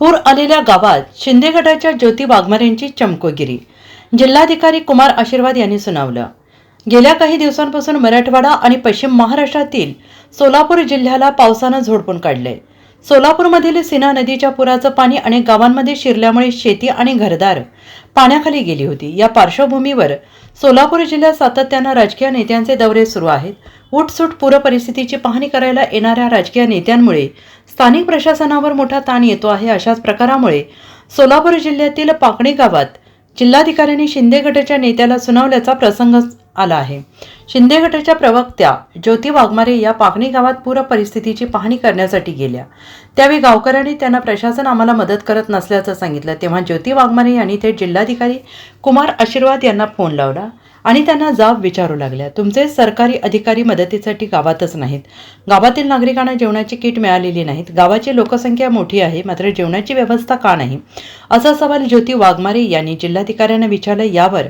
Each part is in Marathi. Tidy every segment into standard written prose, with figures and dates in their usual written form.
पूर आलेल्या गावात शिंदे गटाच्या ज्योती वाघमारेंची चमकोगिरी जिल्हाधिकारी कुमार आशीर्वाद यांनी सुनावलं। गेल्या काही दिवसांपासून मराठवाडा आणि पश्चिम महाराष्ट्रातील सोलापूर जिल्ह्याला पावसानं झोडपून काढले। सोलापूरमधील सीना नदीच्या पुराचं पाणी अनेक गावांमध्ये शिरल्यामुळे शेती आणि घरदार पाण्याखाली गेली होती। या पार्श्वभूमीवर सोलापूर जिल्ह्यात सातत्यानं राजकीय नेत्यांचे दौरे सुरू आहेत। उठसूट पूर परिस्थितीची पाहणी करायला येणाऱ्या राजकीय नेत्यांमुळे स्थानिक प्रशासनावर मोठा ताण येतो आहे। अशाच प्रकारामुळे सोलापूर जिल्ह्यातील पाकणी गावात जिल्हाधिकाऱ्यांनी शिंदे गटाच्या नेत्याला सुनावल्याचा प्रसंग आला आहे। शिंदे गटाच्या प्रवक्त्या ज्योती वाघमारे या पाकणी गावात पूर परिस्थितीची पाहणी करण्यासाठी गेल्या। त्यावेळी गावकऱ्यांनी त्यांना प्रशासन आम्हाला मदत करत नसल्याचं सांगितलं। तेव्हा ज्योती वाघमारे यांनी थेट जिल्हाधिकारी कुमार आशीर्वाद यांना फोन लावला आणि त्यांना जाब विचारू लागल्या। तुमचे सरकारी अधिकारी मदतीसाठी गावातच नाहीत, गावातील नागरिकांना जेवणाची किट मिळालेली नाहीत, गावाची लोकसंख्या मोठी आहे मात्र जेवणाची व्यवस्था का नाही, असा सवाल ज्योती वाघमारे यांनी जिल्हाधिकाऱ्यांना विचारला। यावर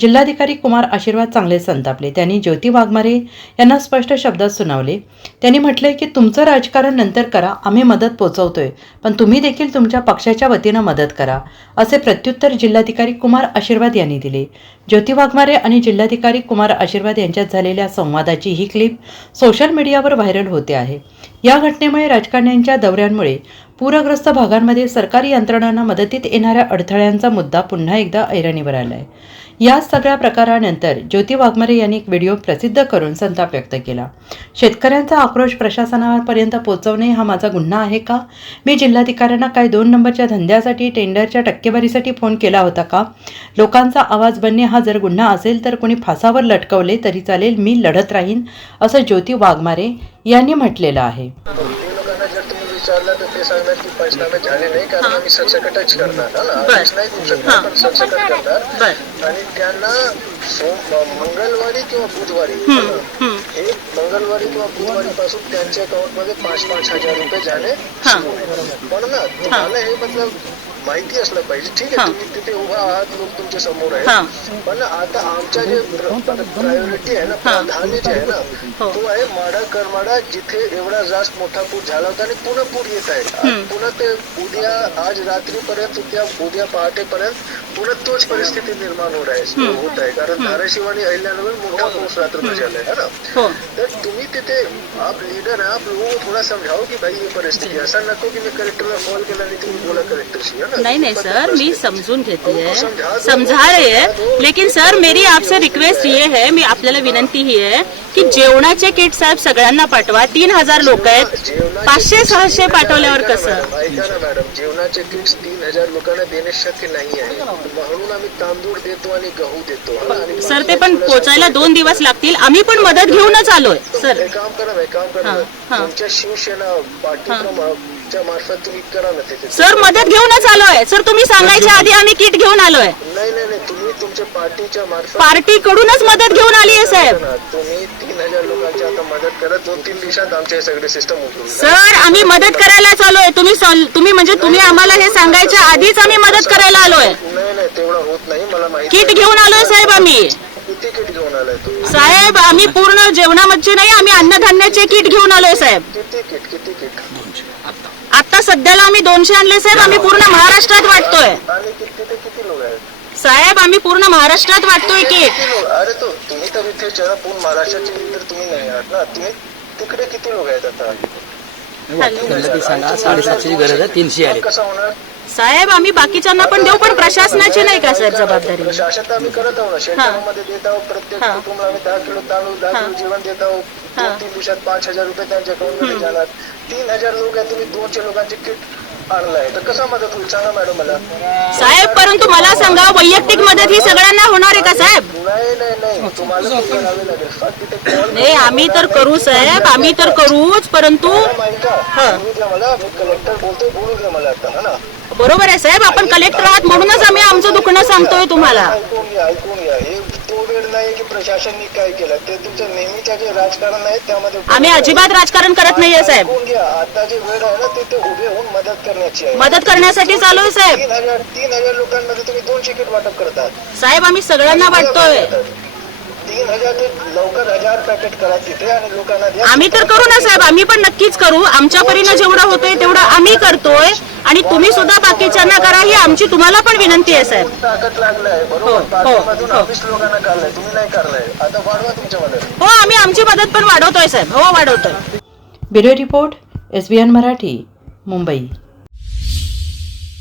जिल्हाधिकारी कुमार आशीर्वाद चांगले संतापले। त्यांनी ज्योती वाघमारे यांना स्पष्ट शब्दात सुनावले। त्यांनी म्हटले की तुमचं राजकारण नंतर करा, आम्ही मदत पोहोचवतोय, पण तुम्ही देखील तुमच्या पक्षाच्या वतीनं मदत करा, असे प्रत्युत्तर जिल्हाधिकारी कुमार आशीर्वाद यांनी दिले। ज्योती वाघमारे आणि जिल्हाधिकारी कुमार आशीर्वाद यांच्यात झालेल्या संवादाची ही क्लिप सोशल मीडियावर व्हायरल होते आहे। या घटनेमुळे राजकारण्यांच्या दौऱ्यांमुळे पूरग्रस्त भागांमध्ये सरकारी यंत्रणांना मदतीत येणाऱ्या अडथळ्यांचा मुद्दा पुन्हा एकदा ऐरणीवर आला आहे। या सगळ्या प्रकारानंतर ज्योती वाघमारे यांनी एक व्हिडिओ प्रसिद्ध करून संताप व्यक्त केला। शेतकऱ्यांचा आक्रोश प्रशासनापर्यंत पोहोचवणे हा माझा गुन्हा आहे का? मी जिल्हाधिकाऱ्यांना काय 2 नंबरच्या धंद्यासाठी टेंडरच्या टक्केवारीसाठी फोन केला होता का? लोकांचा आवाज बनणे हा जर गुन्हा असेल तर कोणी फासावर लटकवले तरी चालेल, मी लढत राहीन, असं ज्योती वाघमारे यांनी म्हटलेलं आहे। विचारलं तर ते सांगणार की पंचनामे झाले नाही कारण आम्ही सरसकटच करणार आदेश नाही देऊ शकणार पण सरसकट करणार आणि त्यांना मंगळवारी किंवा बुधवारी हे मंगळवारी किंवा बुधवारी पासून त्यांच्या अकाउंट मध्ये 5-5 हजार रुपये जाणे पण ना तुम्हाला हे मतलब माहिती असलं पाहिजे। ठीक आहे, तुम्ही तिथे उभा आहात, लोक तुमच्या समोर आहे, पण आता आमच्या जे प्रायोरिटी आहे ना, प्राधान्य जे आहे ना, तो आहे माडा करमाडा, जिथे एवढा जास्त मोठा पूर झाला होता आणि पुन्हा पूर येत आहे। पुन्हा ते उद्या आज रात्रीपर्यंत उद्या पहाटेपर्यंत पुन्हा तोच परिस्थिती निर्माण होत आहे कारण धाराशिव आणि अहिल्यानगर मोठा पाऊस रात्र झालाय है ना। तर तुम्ही तिथे आप लीडर है, आप लोगों को थोड़ा समझाओ की भाई ये परिस्थिती ऐसा नको की मी कलेक्टरला कॉल केला आणि तुम्ही बोला कलेक्टरशी है ना। नहीं सर, मैं समझून घेती है, समझा रहे हैं, लेकिन सर मेरी आपसे रिक्वेस्ट ये है, मी आपल्याला विनंती ही आहे की जेवणाचे किट साहेब सगळ्यांना पाठवा। 3000 लोक आहेत, 500-600 पाठवल्यावर कसं? ऐका ना मॅडम, जेवणाचे किट्स 3000 लोकांना देणे शक्य नाही आहे, म्हणून आम्ही तांदूळ देतो आणि गहू देतो सर। ते पण पोचायला 2 दिवस लागतील, आम्ही पण मदत घेऊनच आलोय सर। एक काम करा तुमच्या शिवसेना पार्टीच्या मार्फत तुम्ही करा ना ते सर। मदत घेऊनच आलोय सर, तुम्ही सांगायच्या आधी आम्ही किट घेऊन आलोय। नाही तुम्ही तुमच्या पार्टीच्या मार्फत पार्टी कडूनच मदत घेऊन आली आहे साहेब। तुम्ही 3000 लोकांची आता मदत करा, 2-3 दिवसात आमचे सगळे सिस्टम उघडून सर। आम्ही मदत करायलाच आलोय, तुम्ही म्हणजे तुम्ही आम्हाला हे सांगायच्या आधीच आम्ही मदत करायला आलोय। नाही तेवढं होत नाही, मला माहिती। किट घेऊन आलोय साहेब आम्ही। किती किट घेऊन आलाय तुम्ही साहेब? आम्ही पूर्ण जेवणामध्ये नाही, आम्ही अन्नधान्याचे किट घेऊन आलोय साहेब। किती किट आता सध्याला आम्ही 200 आणले साहेब। आम्ही पूर्ण महाराष्ट्रात वाटतोय आणि किती लोक आहेत साहेब? आम्ही पूर्ण महाराष्ट्रात वाटतोय किट। अरे तो तुम्ही तर इथे जरा पूर्ण महाराष्ट्राचे तर तुम्ही नाही आहात ना, तुम्ही तिकडे किती लोक आहेत आता? 750ची गरज आहे, 300 आले। कसं होणार साहेब? आम्ही बाकीच्यांना पण देऊ, पण प्रशासनाची नाही का सर जबाबदारी? प्रशासन आम्ही करत आहोत ना, शेतकऱ्यांमध्ये देत आहोत, प्रत्येक कुटुंबाला आम्ही 10 किलो तांदूळ 10 किलो जेवण देत आहोत। 2-3 दिवसात 5000 रुपये त्यांच्या अकाउंट मध्ये जाणार। 3000 लोक आहेत, तुम्ही 200 लोकांचे किट आणलाय तर कसा मदत होईल सांगा मॅडम मला साहेब। परंतु मला सांगा, वैयक्तिक मदत ही सगळ्यांना होणार आहे का साहेब? नाही तुम्हाला करावे लागेल। नाही आम्ही तर करू साहेब, आम्ही तर करूच, परंतु मला कलेक्टर बोलतोय, बोलू द्या मला आता है ना। बरोबर आहे साहेब, आपण कलेक्टर आहात म्हणूनच आम्ही आमचं दुखणं सांगतोय तुम्हाला। ऐकून घ्या हे तो वेळ नाही की प्रशासनाने काय केलं, ते तुमचं नेहमीच्या जे राजकारण आहे त्यामध्ये आम्ही अजिबात राजकारण करत नाहीये साहेब। ऐकून घ्या, आता जे वेळ आहे ना ते उभे होऊन मदत करण्याची आहे, मदत करण्यासाठी चालू आहे साहेब। 3000 लोकांमध्ये तुम्ही 200 किट वाटप करतात साहेब, आम्ही सगळ्यांना वाटतोय 3,000 ते लवकर 1,000 पॅकेट करा तिथे आणि लोकांना द्या. आम्ही तर करू ना साहेब, आम्ही पण नक्कीच करू. आमच्या परीनं जेवढं होतंय तेवढं आम्ही करतोय आणि तुम्ही सुद्धा बाकीच्यांना करा ही आमची तुम्हाला पण विनंती आहे साहेब. ताकद लागलाय बरोबर. पाठीमधून 20 लोकांना काढलाय, तुम्ही नाही काढलाय. आता वाढवा तुमच्या मदत. हो, आम्ही आमची मदत पण वाढवतोय साहेब. हो, वाढवतोय. Bureau report SBN Marathi, Mumbai.